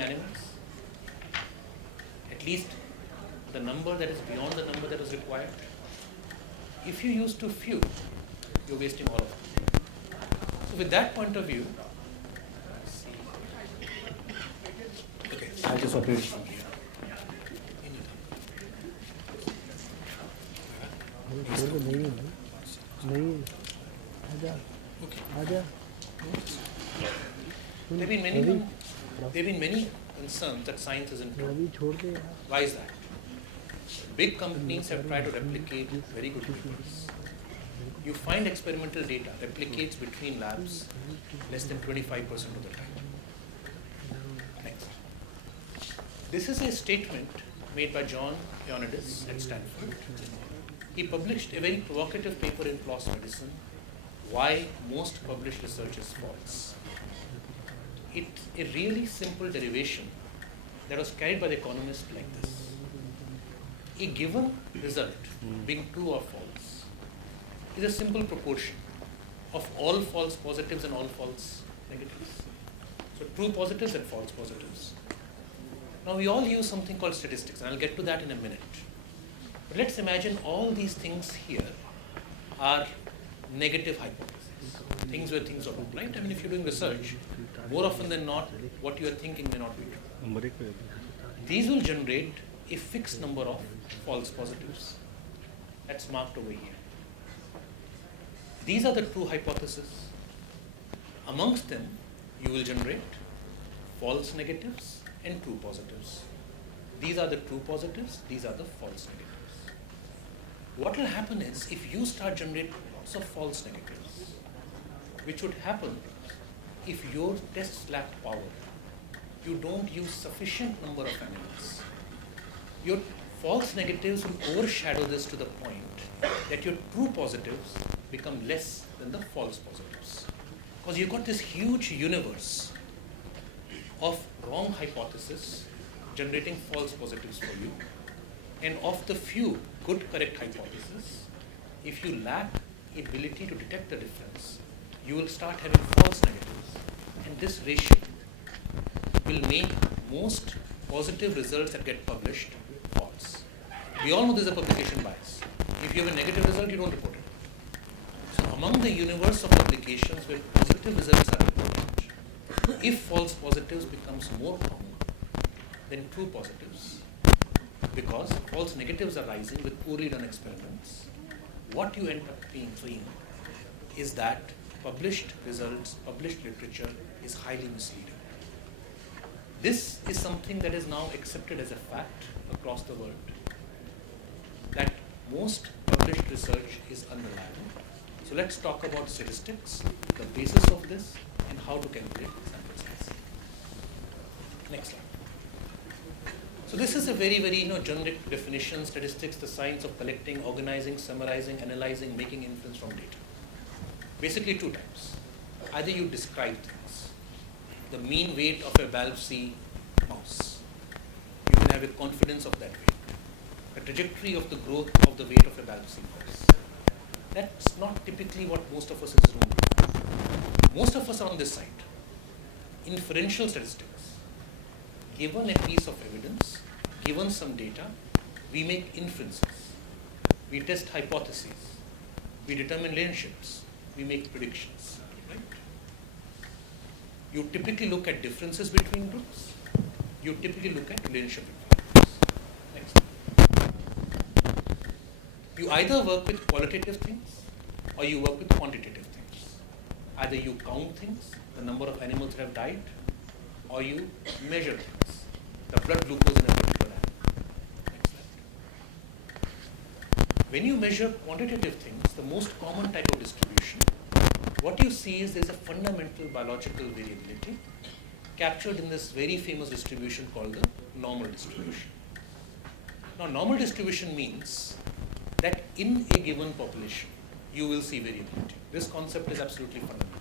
animals, at least the number that is beyond the number that is required. If you use too few, you're wasting all of it. So with that point of view, okay, I'll just operate from here. Okay. There have been many concerns that science isn't true. Why is that? Big companies have tried to replicate very good results. You find experimental data replicates between labs less than 25% of the time. Next. This is a statement made by John Ioannidis at Stanford. He published a very provocative paper in PLOS Medicine, Why Most Published Research is False. It's a really simple derivation that was carried by the economist like this. A given result, being true or false, is a simple proportion of all false positives and all false negatives. So true positives and false positives. Now we all use something called statistics, and I'll get to that in a minute. But let's imagine all these things here are negative hypotheses, things where things are wrong, right? I mean, if you're doing research, more often than not, what you are thinking may not be true. These will generate a fixed number of false positives. That's marked over here. These are the true hypotheses. Amongst them, you will generate false negatives and true positives. These are the true positives, these are the false negatives. What will happen is, if you start generating lots of false negatives, which would happen if your tests lack power, you don't use sufficient number of animals, your false negatives will overshadow this to the point that your true positives become less than the false positives. Because you've got this huge universe of wrong hypotheses generating false positives for you, and of the few good correct hypotheses, if you lack ability to detect the difference, you will start having false negatives, and this ratio will make most positive results that get published false. We all know there's a publication bias. If you have a negative result, you don't report it. So among the universe of publications where positive results are reported, if false positives becomes more common than true positives, because false negatives are rising with poorly done experiments, what you end up seeing is that published results, published literature is highly misleading. This is something that is now accepted as a fact across the world, that most published research is unreliable. So let's talk about statistics, the basis of this, and how to calculate sample size. Next slide. So this is a very, very generic definition. Statistics, the science of collecting, organizing, summarizing, analyzing, making inference from data. Basically two types. Either you describe things. The mean weight of a valve C mouse. You can have a confidence of that weight. The trajectory of the growth of the weight of a valve C mouse. That's not typically what most of us in this room do. Most of us are on this side. Inferential statistics. Given a piece of evidence, given some data, we make inferences. We test hypotheses. We determine relationships. We make predictions. Right? You typically look at differences between groups. You typically look at relationship between groups. Next. You either work with qualitative things or you work with quantitative things. Either you count things, the number of animals that have died, or you measure things, the blood glucose in a particular animal. Next slide. When you measure quantitative things, the most common type of distribution, what you see is there's a fundamental biological variability captured in this very famous distribution called the normal distribution. Now, normal distribution means that in a given population, you will see variability. This concept is absolutely fundamental.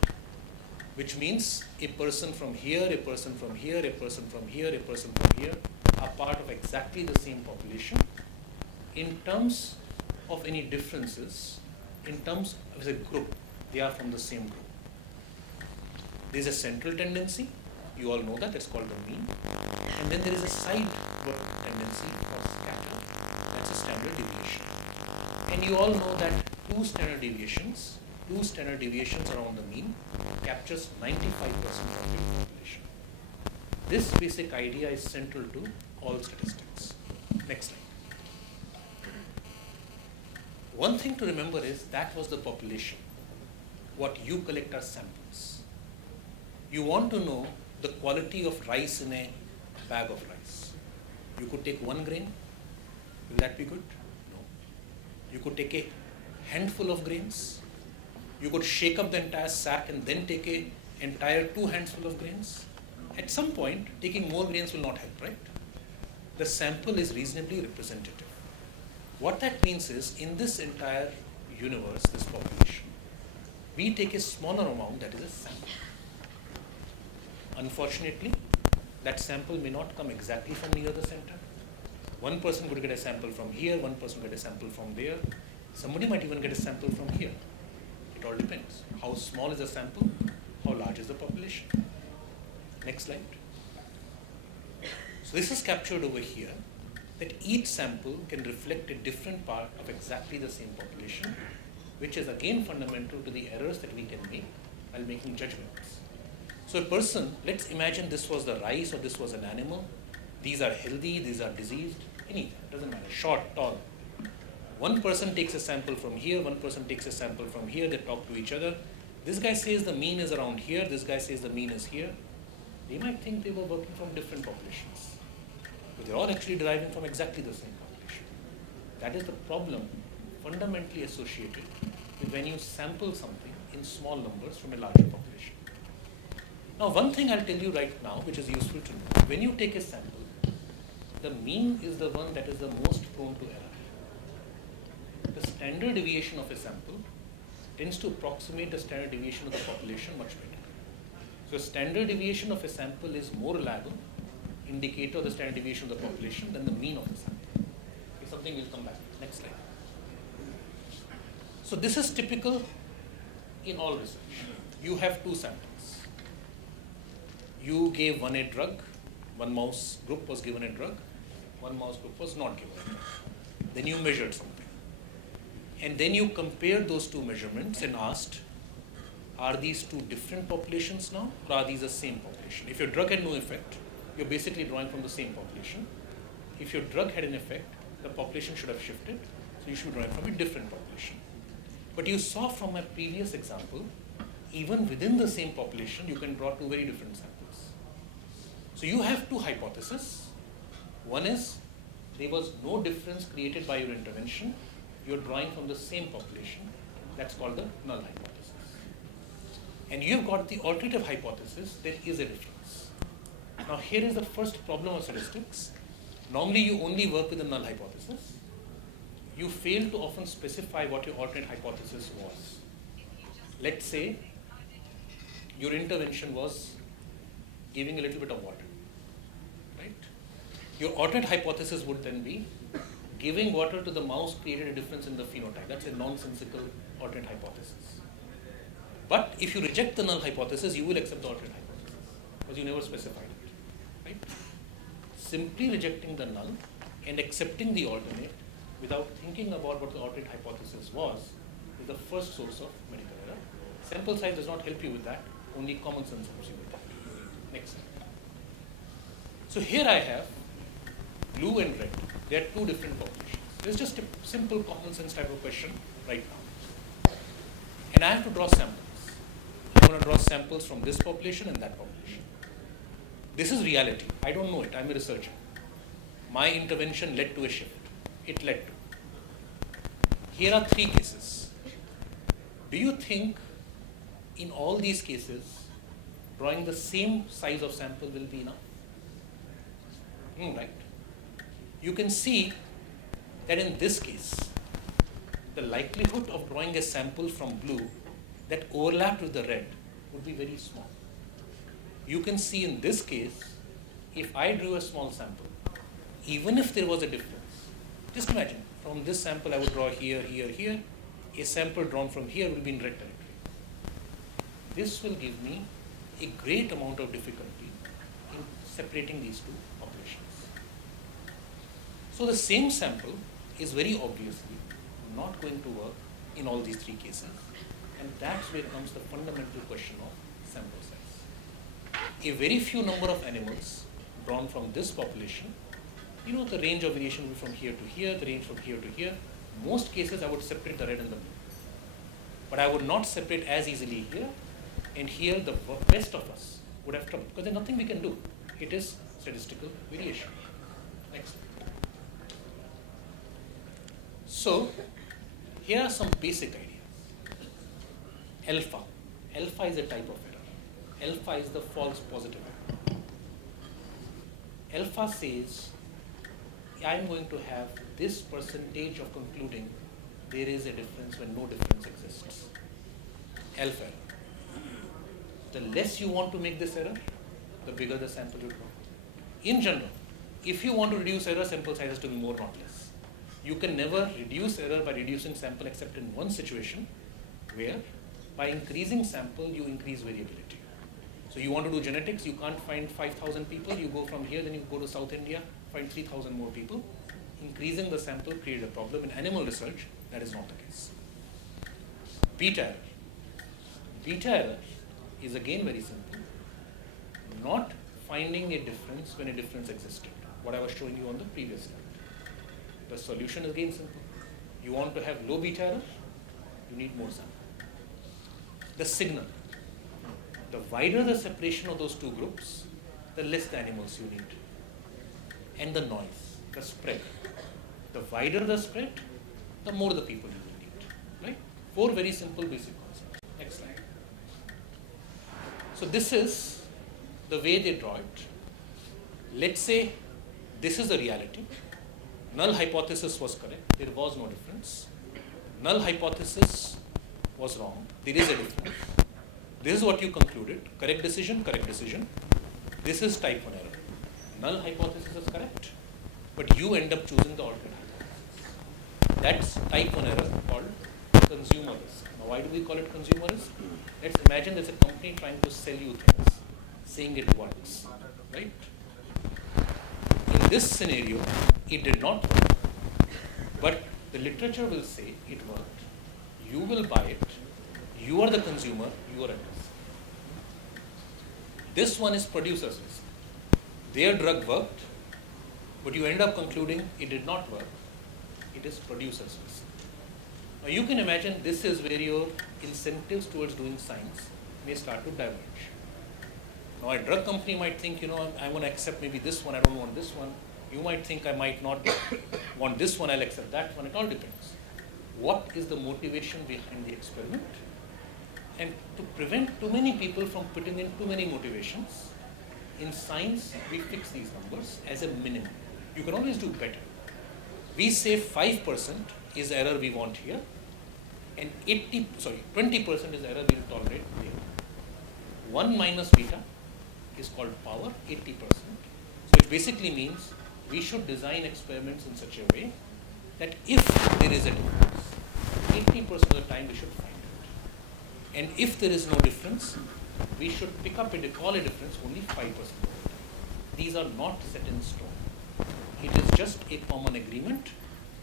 Which means a person from here, a person from here, a person from here, a person from here are part of exactly the same population. In terms of any differences, in terms of a group, they are from the same group. There is a central tendency. You all know that, it's called the mean. And then there is a sideward tendency or scatter, that's a standard deviation. And you all know that two standard deviations around the mean captures 95% of the population. This basic idea is central to all statistics. Next slide. One thing to remember is that was the population. What you collect are samples. You want to know the quality of rice in a bag of rice. You could take 1 grain. Will that be good? No. You could take a handful of grains. You could shake up the entire sack and then take a entire 2 handfuls of grains. At some point, taking more grains will not help, right? The sample is reasonably representative. What that means is, in this entire universe, this population, we take a smaller amount that is a sample. Unfortunately, that sample may not come exactly from near the center. One person could get a sample from here, one person could get a sample from there. Somebody might even get a sample from here. It all depends. How small is the sample? How large is the population? Next slide. So this is captured over here, that each sample can reflect a different part of exactly the same population, which is again fundamental to the errors that we can make while making judgments. So a person, let's imagine this was the rice or this was an animal. These are healthy, these are diseased, anything, doesn't matter, short, tall. One person takes a sample from here, one person takes a sample from here, they talk to each other. This guy says the mean is around here, this guy says the mean is here. They might think they were working from different populations, but they're all actually deriving from exactly the same population. That is the problem fundamentally associated with when you sample something in small numbers from a larger population. Now, one thing I'll tell you right now, which is useful to know, when you take a sample, the mean is the one that is the most prone to error. The standard deviation of a sample tends to approximate the standard deviation of the population much better. So standard deviation of a sample is more reliable indicator of the standard deviation of the population than the mean of the sample. It's something we'll come back to. Next slide. So this is typical in all research. You have 2 samples. You gave one a drug, one mouse group was given a drug, one mouse group was not given a drug. Then you measured something. And then you compared those 2 measurements and asked, are these 2 different populations now, or are these the same population? If your drug had no effect, you're basically drawing from the same population. If your drug had an effect, the population should have shifted, so you should be drawing from a different population. But you saw from my previous example, even within the same population, you can draw 2 very different samples. So you have 2 hypotheses. One is, there was no difference created by your intervention. You're drawing from the same population. That's called the null hypothesis. And you've got the alternative hypothesis, there is a difference. Now here is the first problem of statistics. Normally you only work with the null hypothesis. You fail to often specify what your alternate hypothesis was. Let's say your intervention was giving a little bit of water, right? Your alternate hypothesis would then be giving water to the mouse created a difference in the phenotype. That's a nonsensical alternate hypothesis. But if you reject the null hypothesis, you will accept the alternate hypothesis because you never specified it, right? Simply rejecting the null and accepting the alternate without thinking about what the alternate hypothesis was is the first source of medical error. Sample size does not help you with that, only common sense helps you with that. Next slide. So here I have blue and red. They are 2 different populations. This is just a simple common sense type of question right now. And I have to draw samples. I'm going to draw samples from this population and that population. This is reality. I don't know it. I'm a researcher. My intervention led to a shift. It led to. Here are 3 cases. Do you think in all these cases, drawing the same size of sample will be enough? Right? You can see that in this case, the likelihood of drawing a sample from blue that overlapped with the red would be very small. You can see in this case, if I drew a small sample, even if there was a difference, just imagine, from this sample I would draw here, here, here, a sample drawn from here will be in red territory. This will give me a great amount of difficulty separating these two populations. So the same sample is very obviously not going to work in all these three cases, and that's where comes the fundamental question of sample size. A very few number of animals drawn from this population, the range of variation will be from here to here, the range from here to here. Most cases I would separate the red and the blue. But I would not separate as easily here, and here the best of us would have trouble, because there's nothing we can do. It is statistical variation. Next. So, here are some basic ideas. Alpha. Alpha is a type of error. Alpha is the false positive error. Alpha says, I'm going to have this percentage of concluding there is a difference when no difference exists. Alpha error. The less you want to make this error, the bigger the sample you draw. In general, if you want to reduce error, sample size has to be more, not less. You can never reduce error by reducing sample except in one situation where by increasing sample you increase variability. So you want to do genetics, you can't find 5,000 people, you go from here, then you go to South India, find 3,000 more people. Increasing the sample creates a problem. In animal research, that is not the case. Beta error. Beta error is again very simple. Not finding a difference when a difference existed. What I was showing you on the previous slide. The solution is again simple. You want to have low beta error, you need more sample. The signal. The wider the separation of those two groups, the less the animals you need. And the noise, the spread. The wider the spread, the more the people you will need. Right? Four very simple basic concepts. Next slide. So this is the way they draw it. Let's say this is the reality. Null hypothesis was correct. There was no difference. Null hypothesis was wrong. There is a difference. This is what you concluded. Correct decision, correct decision. This is type 1 error. Null hypothesis is correct, but you end up choosing the alternate hypothesis. That's type 1 error called consumer risk. Now, why do we call it consumer risk? Let's imagine there's a company trying to sell you things, saying it works, right? In this scenario, it did not work, but the literature will say it worked. You will buy it. You are the consumer. You are at risk. This one is producer's risk. Their drug worked, but you end up concluding it did not work. It is producer's risk. Now you can imagine this is where your incentives towards doing science may start to diverge. Now a drug company might think, I want to accept maybe this one, I don't want this one. You might think I might not want this one, I'll accept that one. It all depends. What is the motivation behind the experiment? And to prevent too many people from putting in too many motivations, in science, we fix these numbers as a minimum. You can always do better. We say 5% is error we want here, and 20% is error we will tolerate there. 1 minus beta is called power, 80%. So it basically means we should design experiments in such a way that if there is a difference, 80% of the time we should find it. And if there is no difference, we should pick up and call a difference only 5% of the time. These are not set in stone. It is just a common agreement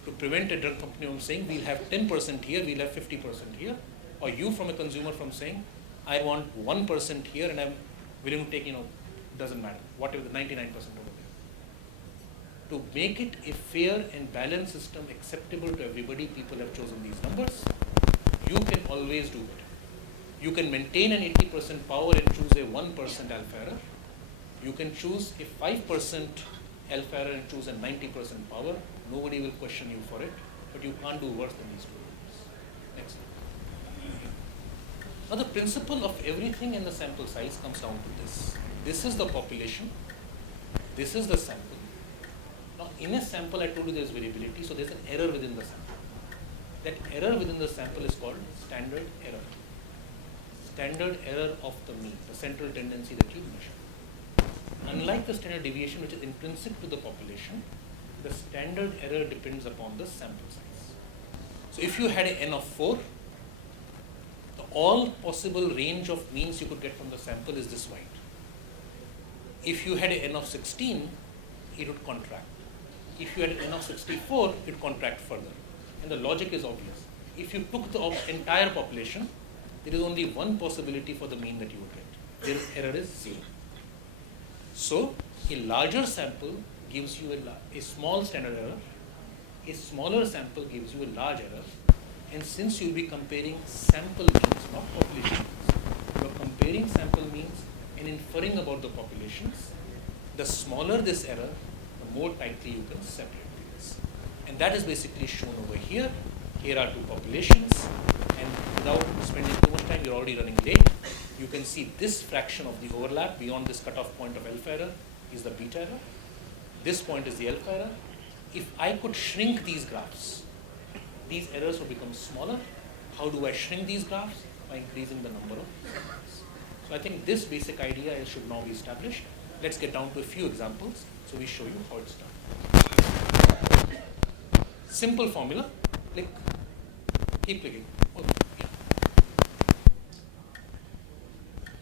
to prevent a drug company from saying we'll have 10% here, we'll have 50% here, or you from a consumer from saying I want 1% here and I'm willing to take, doesn't matter, whatever the 99% over there. To make it a fair and balanced system acceptable to everybody, people have chosen these numbers. You can always do better. You can maintain an 80% power and choose a 1% alpha error. You can choose a 5% alpha error and choose a 90% power. Nobody will question you for it, but you can't do worse than these two numbers. Next. Now the principle of everything in the sample size comes down to this. This is the population. This is the sample. Now in a sample I told you there is variability, so there is an error within the sample. That error within the sample is called standard error. Standard error of the mean, the central tendency that you measure. Unlike the standard deviation, which is intrinsic to the population, the standard error depends upon the sample size. So if you had an n of 4, the all possible range of means you could get from the sample is this wide. If you had an N of 16, it would contract. If you had an N of 64, it would contract further. And the logic is obvious. If you took the entire population, there is only one possibility for the mean that you would get. Their error is 0. So a larger sample gives you a small standard error. A smaller sample gives you a large error. And since you'll be comparing sample means, not population means, you're comparing sample means and inferring about the populations, the smaller this error, the more tightly you can separate these. And that is basically shown over here. Here are two populations, and without spending too much time, you're already running late. You can see this fraction of the overlap beyond this cutoff point of alpha error is the beta error. This point is the alpha error. If I could shrink these graphs, these errors will become smaller. How do I shrink these graphs? By increasing the number of errors. So I think this basic idea should now be established. Let's get down to a few examples so we show you how it's done. Simple formula. Click. Keep clicking. Oh, yeah.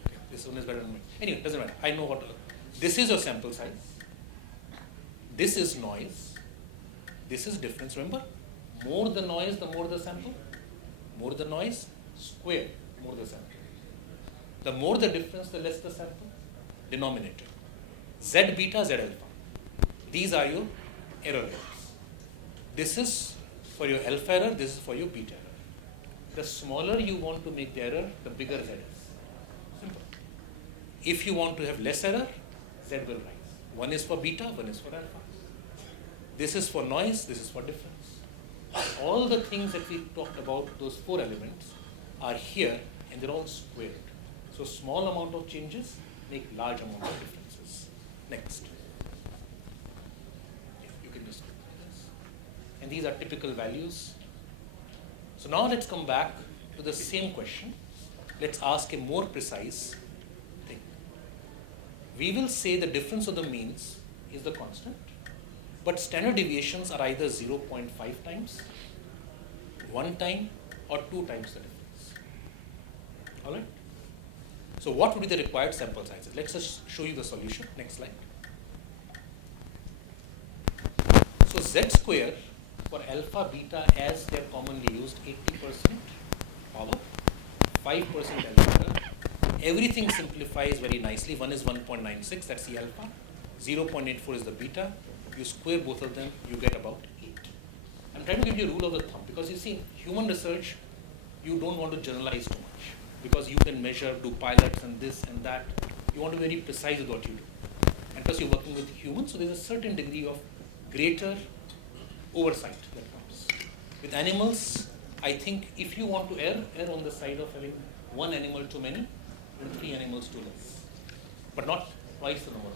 Okay, this one is better than mine. Anyway, doesn't matter. I know what. This is your sample size. This is noise. This is difference. Remember, more the noise, the more the sample. More the noise, square, more the sample. The more the difference, the less the sample. Denominator. Z beta, Z alpha. These are your error rates. This is for your alpha error, this is for your beta error. The smaller you want to make the error, the bigger Z is. Simple. If you want to have less error, Z will rise. One is for beta, one is for alpha. This is for noise, this is for difference. All the things that we talked about, those 4 elements, are here and they're all squared. So small amount of changes make large amount of differences. Next. Yeah, you can just click on this. And these are typical values. So now let's come back to the same question. Let's ask a more precise thing. We will say the difference of the means is the constant, but standard deviations are either 0.5 times, 1 time, or 2 times the difference. All right? So what would be the required sample sizes? Let's just show you the solution. Next slide. So Z square for alpha, beta as they're commonly used, 80% power, 5% alpha. Everything simplifies very nicely. One is 1.96, that's the alpha. 0.84 is the beta. You square both of them, you get about 8. I'm trying to give you a rule of the thumb because you see, human research, you don't want to generalize too much because you can measure, do pilots and this and that. You want to be very precise with what you do. And plus you're working with humans, so there's a certain degree of greater oversight that comes. With animals, I think if you want to err on the side of having 1 animal too many and 3 animals too less, but not twice the number of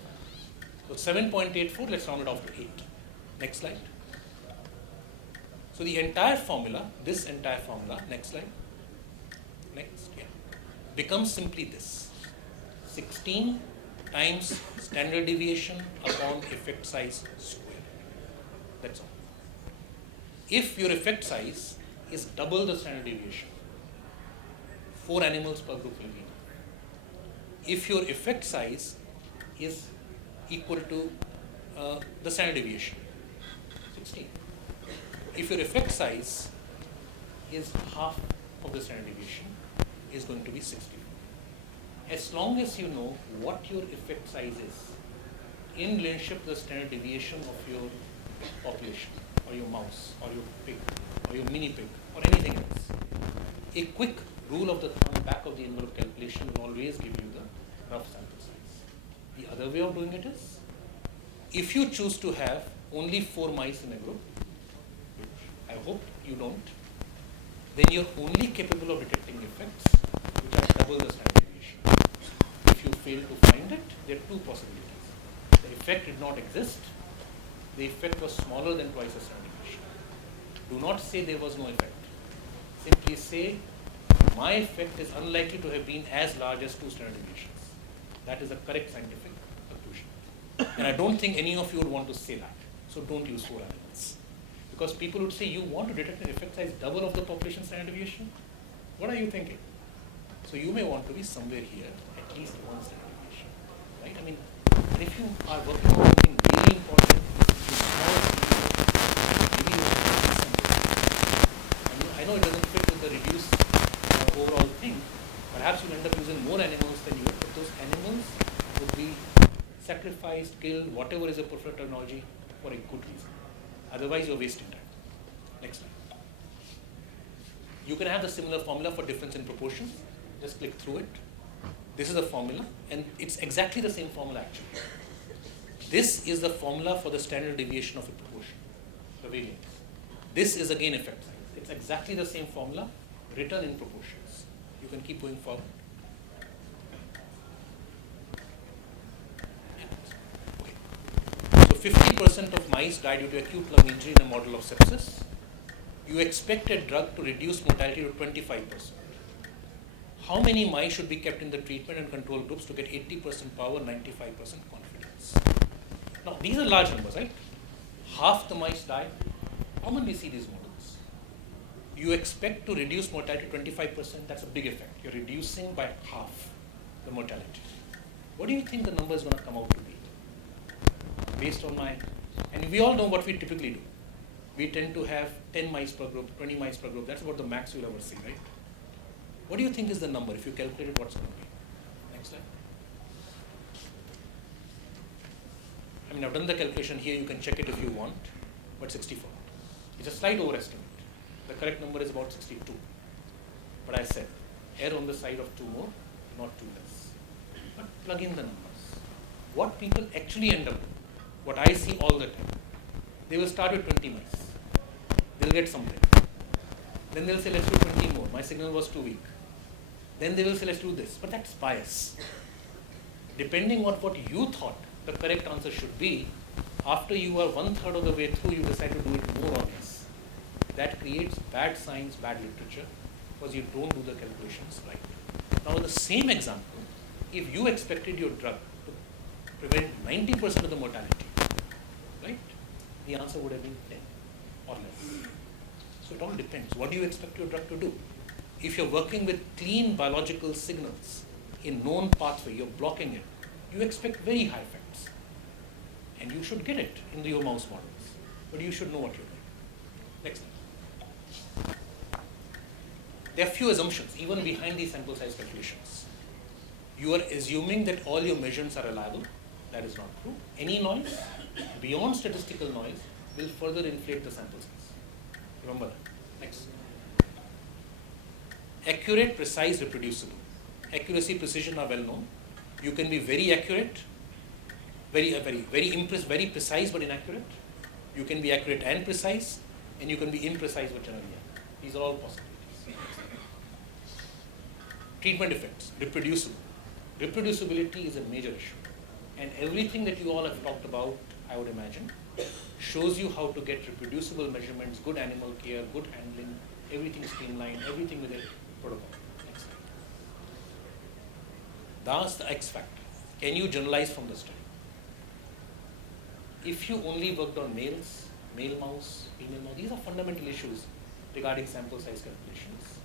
animals. So 7.84, let's round it off to 8. Next slide. So the entire formula, this entire formula, next slide, next, yeah, becomes simply this. 16 times standard deviation upon effect size squared. That's all. If your effect size is double the standard deviation, 4 animals per group will be enough. If your effect size is equal to the standard deviation, 16. If your effect size is half of the standard deviation, is going to be 64. As long as you know what your effect size is in relationship to the standard deviation of your population, or your mouse, or your pig, or your mini pig, or anything else, a quick rule of the thumb back of the envelope calculation will always give you the rough sample size. The other way of doing it is, if you choose to have only 4 mice in a group, which I hope you don't, then you're only capable of detecting effects which are double the standard deviation. If you fail to find it, there are 2 possibilities. The effect did not exist, the effect was smaller than twice the standard deviation. Do not say there was no effect. Simply say, my effect is unlikely to have been as large as 2 standard deviations. That is a correct scientific conclusion. And I don't think any of you would want to say that. So don't use 4 animals. Because people would say, you want to detect an effect size double of the population standard deviation? What are you thinking? So you may want to be somewhere here, at least 1 standard deviation. Right? I mean, And if you are working on something really important, maybe you I know it doesn't fit with the reduced overall thing. Perhaps you'll end up using more animals than you, but those animals would be sacrificed, killed, whatever is a preferred terminology, for a good reason. Otherwise, you're wasting time. Next slide. You can have the similar formula for difference in proportions. Just click through it. This is a formula, and it's exactly the same formula actually. This is the formula for the standard deviation of a proportion, the variance. This is again effect size. It's exactly the same formula written in proportions. You can keep going forward. So 50% of mice died due to acute lung injury in a model of sepsis. You expect a drug to reduce mortality to 25%. How many mice should be kept in the treatment and control groups to get 80% power, 95% confidence? Now, these are large numbers, right? Half the mice die. How many see these models? You expect to reduce mortality to 25%. That's a big effect. You're reducing by half the mortality. What do you think the number is going to come out to be? Based on and we all know what we typically do. We tend to have 10 mice per group, 20 mice per group. That's about the max you'll ever see, right? What do you think is the number? If you calculate it, what's going to be? Next slide. I mean, I've done the calculation here. You can check it if you want, but 64. It's a slight overestimate. The correct number is about 62. But I said, err on the side of 2 more, not 2 less. But plug in the numbers. What people actually end up with, what I see all the time, they will start with 20 mice. They'll get something. Then they'll say, let's do 20 more. My signal was too weak. Then they will say, let's do this. But that's bias. Depending on what you thought the correct answer should be, after you are 1/3 of the way through, you decide to do it more or less. That creates bad science, bad literature, because you don't do the calculations right. Now, in the same example, if you expected your drug to prevent 90% of the mortality, right, the answer would have been 10 or less. So it all depends. What do you expect your drug to do? If you're working with clean biological signals in known pathway, you're blocking it, you expect very high effects. And you should get it in your mouse models. But you should know what you're doing. Next slide. There are few assumptions, even behind these sample size calculations. You are assuming that all your measurements are reliable. That is not true. Any noise beyond statistical noise will further inflate the sample size. Remember that. Next. Accurate, precise, reproducible. Accuracy, precision are well known. You can be very accurate, very precise but inaccurate. You can be accurate and precise, and you can be imprecise but generally accurate. These are all possibilities. Treatment effects, reproducible. Reproducibility is a major issue. And everything that you all have talked about, I would imagine, shows you how to get reproducible measurements, good animal care, good handling, everything streamlined, everything with a protocol. Next slide. That's the X factor. Can you generalize from the study? If you only worked on males, male mouse, female mouse, these are fundamental issues regarding sample size calculations.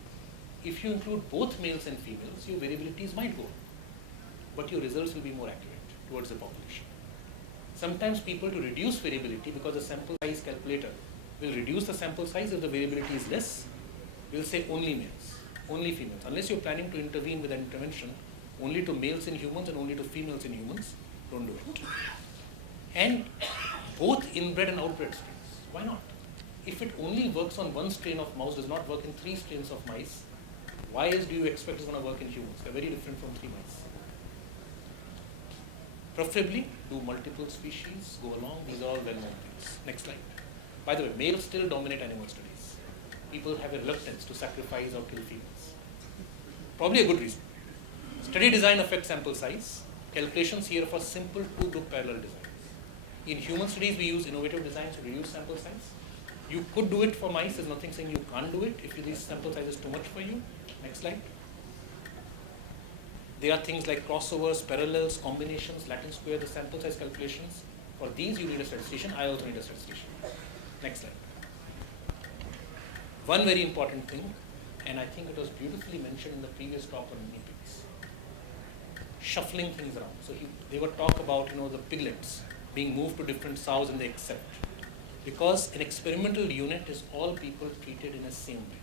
If you include both males and females, your variabilities might go up, but your results will be more accurate towards the population. Sometimes people, to reduce variability, because the sample size calculator will reduce the sample size if the variability is less, will say only males, only females. Unless you're planning to intervene with an intervention only to males in humans and only to females in humans, don't do it. And both inbred and outbred strains. Why not? If it only works on one strain of mouse, does not work in 3 strains of mice, why do you expect it's going to work in humans? They're very different from 3 mice. Preferably, do multiple species, go along. These are all well-known things. Next slide. By the way, males still dominate animal studies. People have a reluctance to sacrifice or kill females. Probably a good reason. Study design affects sample size. Calculations here for simple 2-group parallel designs. In human studies, we use innovative designs to reduce sample size. You could do it for mice. There's nothing saying you can't do it if this sample size is too much for you. Next slide. There are things like crossovers, parallels, combinations, Latin square, the sample size calculations. For these, you need a statistician. I also need a statistician. Next slide. One very important thing, and I think it was beautifully mentioned in the previous talk on guinea pigs. shuffling things around. So they would talk about the piglets being moved to different sows and they accept. Because an experimental unit is all people treated in the same way.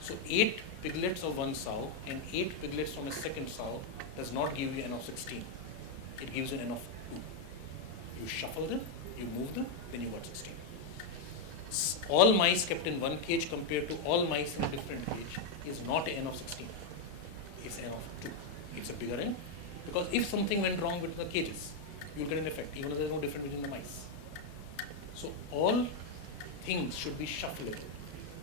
So 8 piglets of one sow and 8 piglets from a second sow does not give you n of 16. It gives you n of 2. You shuffle them, you move them, then you got 16. All mice kept in one cage compared to all mice in a different cage is not n of 16. It's n of 2. It's a bigger n. Because if something went wrong with the cages, you'll get an effect, even though there's no difference between the mice. So all things should be shuffleable.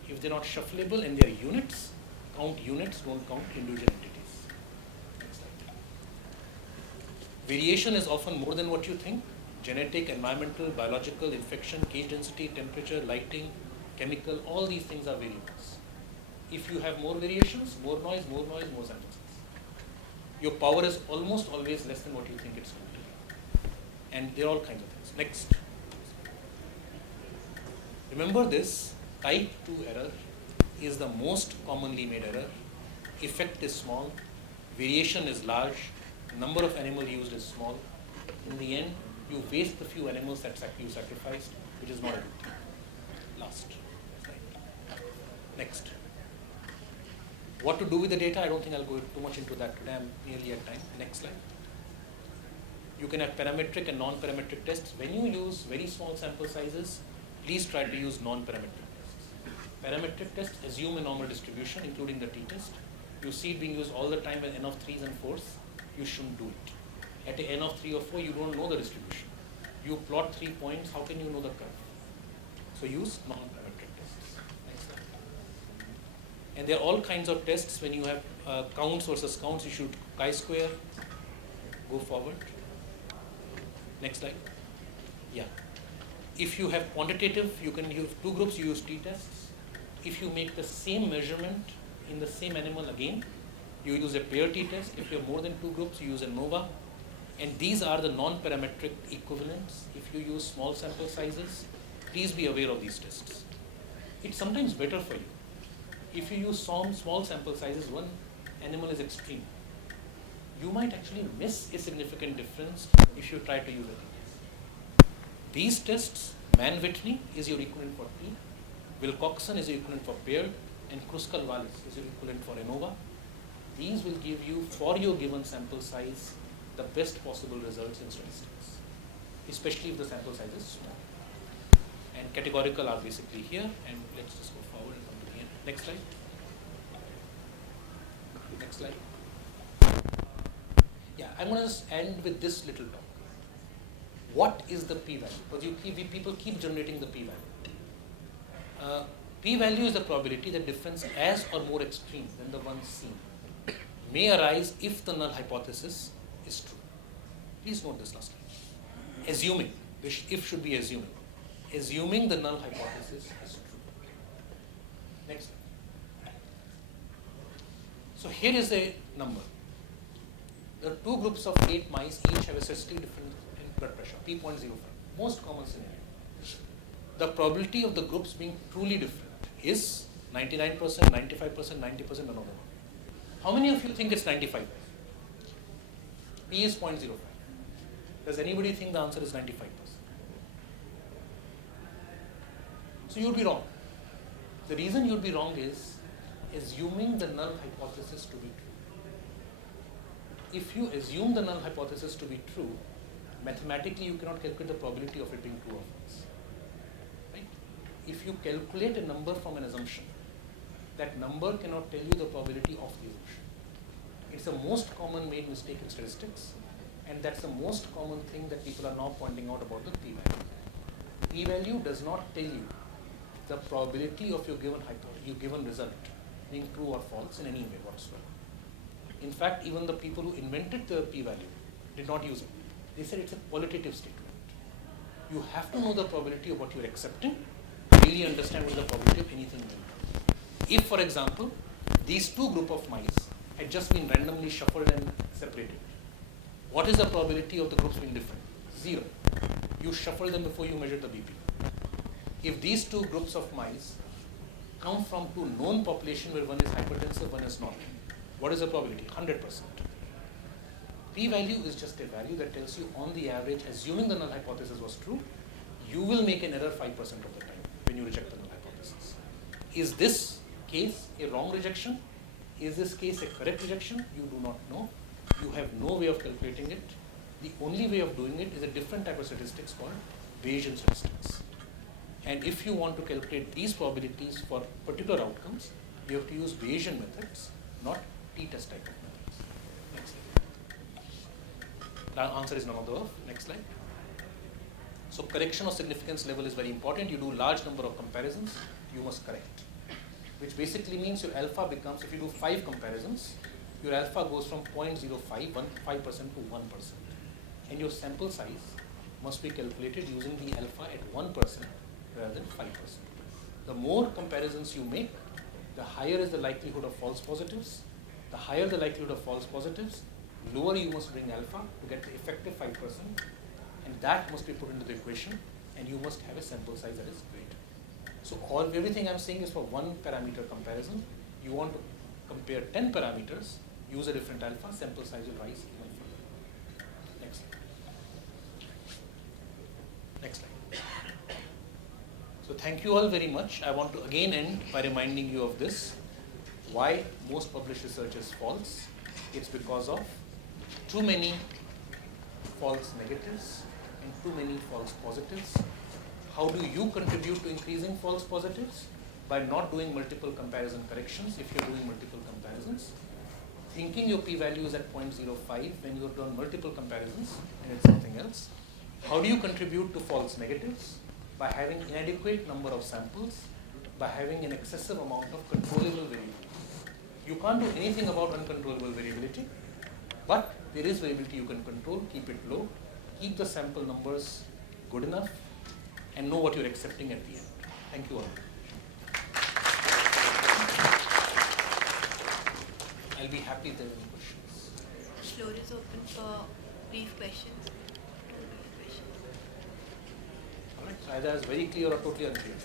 If they're not shuffleable and they're units, count units, don't count individual entities. Next slide. Variation is often more than what you think. Genetic, environmental, biological, infection, cage density, temperature, lighting, chemical, all these things are variables. If you have more variations, more noise, more sample size. Your power is almost always less than what you think it's going to be. And there are all kinds of things. Next. Remember this, type 2 error is the most commonly made error. Effect is small, variation is large, number of animals used is small. In the end, you waste the few animals that you sacrificed, which is not a good thing. Last slide. Next. What to do with the data? I don't think I'll go too much into that today. I'm nearly at time. Next slide. You can have parametric and non-parametric tests. When you use very small sample sizes, please try to use non-parametric tests. Parametric tests assume a normal distribution, including the t-test. You see it being used all the time with n of 3s and 4s. You shouldn't do it. At a n of 3 or 4, you don't know the distribution. You plot 3 points, how can you know the curve? So use non-parametric tests. Next slide. And there are all kinds of tests. When you have counts versus counts, you should chi-square. Go forward. Next slide. Yeah. If you have quantitative, you can use 2 groups, you use t-tests. If you make the same measurement in the same animal again, you use a pair t-test. If you have more than 2 groups, you use a ANOVA. And these are the non-parametric equivalents. If you use small sample sizes, please be aware of these tests. It's sometimes better for you. If you use some small sample sizes, one animal is extreme. You might actually miss a significant difference if you try to use it. These tests, Mann-Whitney is your equivalent for T, Wilcoxon is your equivalent for paired, and Kruskal-Wallis is your equivalent for ANOVA. These will give you, for your given sample size, the best possible results in statistics, especially if the sample size is small. And categorical are basically here, and let's just go forward and come to the end. Next slide. Next slide. Yeah, I'm going to end with this little talk. What is the p-value? Because people keep generating the p-value. P-value is the probability that difference as or more extreme than the one seen may arise if the null hypothesis is true. Please note this last line. Assuming, if should be assuming. Assuming the null hypothesis is true. Next. So here is a number. There are 2 groups of 8 mice, each have a statistically different blood pressure, p.05, most common scenario. The probability of the groups being truly different is 99%, 95%, 90%, none of them. How many of you think it's 95? P is 0.05. Does anybody think the answer is 95%? So you would be wrong. The reason you would be wrong is assuming the null hypothesis to be true. If you assume the null hypothesis to be true, mathematically you cannot calculate the probability of it being true or false. Right? If you calculate a number from an assumption, that number cannot tell you the probability of the assumption. It's the most common made mistake in statistics, and that's the most common thing that people are now pointing out about the p-value. P-value does not tell you the probability of your given result being true or false in any way whatsoever. In fact, even the people who invented the p-value did not use it. They said it's a qualitative statement. You have to know the probability of what you're accepting to really understand what the probability of anything will be. If, for example, these 2 groups of mice had just been randomly shuffled and separated, what is the probability of the groups being different? 0. You shuffle them before you measure the BP. If these 2 groups of mice come from 2 known populations where one is hypertensive, one is not, what is the probability? 100%. P-value is just a value that tells you on the average, assuming the null hypothesis was true, you will make an error 5% of the time when you reject the null hypothesis. Is this case a wrong rejection? Is this case a correct rejection? You do not know. You have no way of calculating it. The only way of doing it is a different type of statistics called Bayesian statistics. And if you want to calculate these probabilities for particular outcomes, you have to use Bayesian methods, not t-test type of methods. Next slide. The answer is none of the above. Next slide. So correction of significance level is very important. You do large number of comparisons, you must correct. Which basically means your alpha becomes, if you do 5 comparisons, your alpha goes from 0.05, 5% to 1%. And your sample size must be calculated using the alpha at 1% rather than 5%. The more comparisons you make, the higher is the likelihood of false positives. The higher the likelihood of false positives, lower you must bring alpha to get the effective 5%. And that must be put into the equation, and you must have a sample size that is greater. So everything I'm saying is for one parameter comparison. You want to compare 10 parameters, use a different alpha, sample size will rise even further. Next slide. Next slide. So thank you all very much. I want to again end by reminding you of this. Why most published research is false. It's because of too many false negatives and too many false positives. How do you contribute to increasing false positives? By not doing multiple comparison corrections if you're doing multiple comparisons. Thinking your p-value is at 0.05 when you've done multiple comparisons and it's something else. How do you contribute to false negatives? By having inadequate number of samples, by having an excessive amount of controllable variability. You can't do anything about uncontrollable variability, but there is variability you can control, keep it low, keep the sample numbers good enough, and know what you're accepting at the end. Thank you all. I'll be happy if there are any questions. Floor is open for brief questions. All right, so either it's very clear or totally unclear.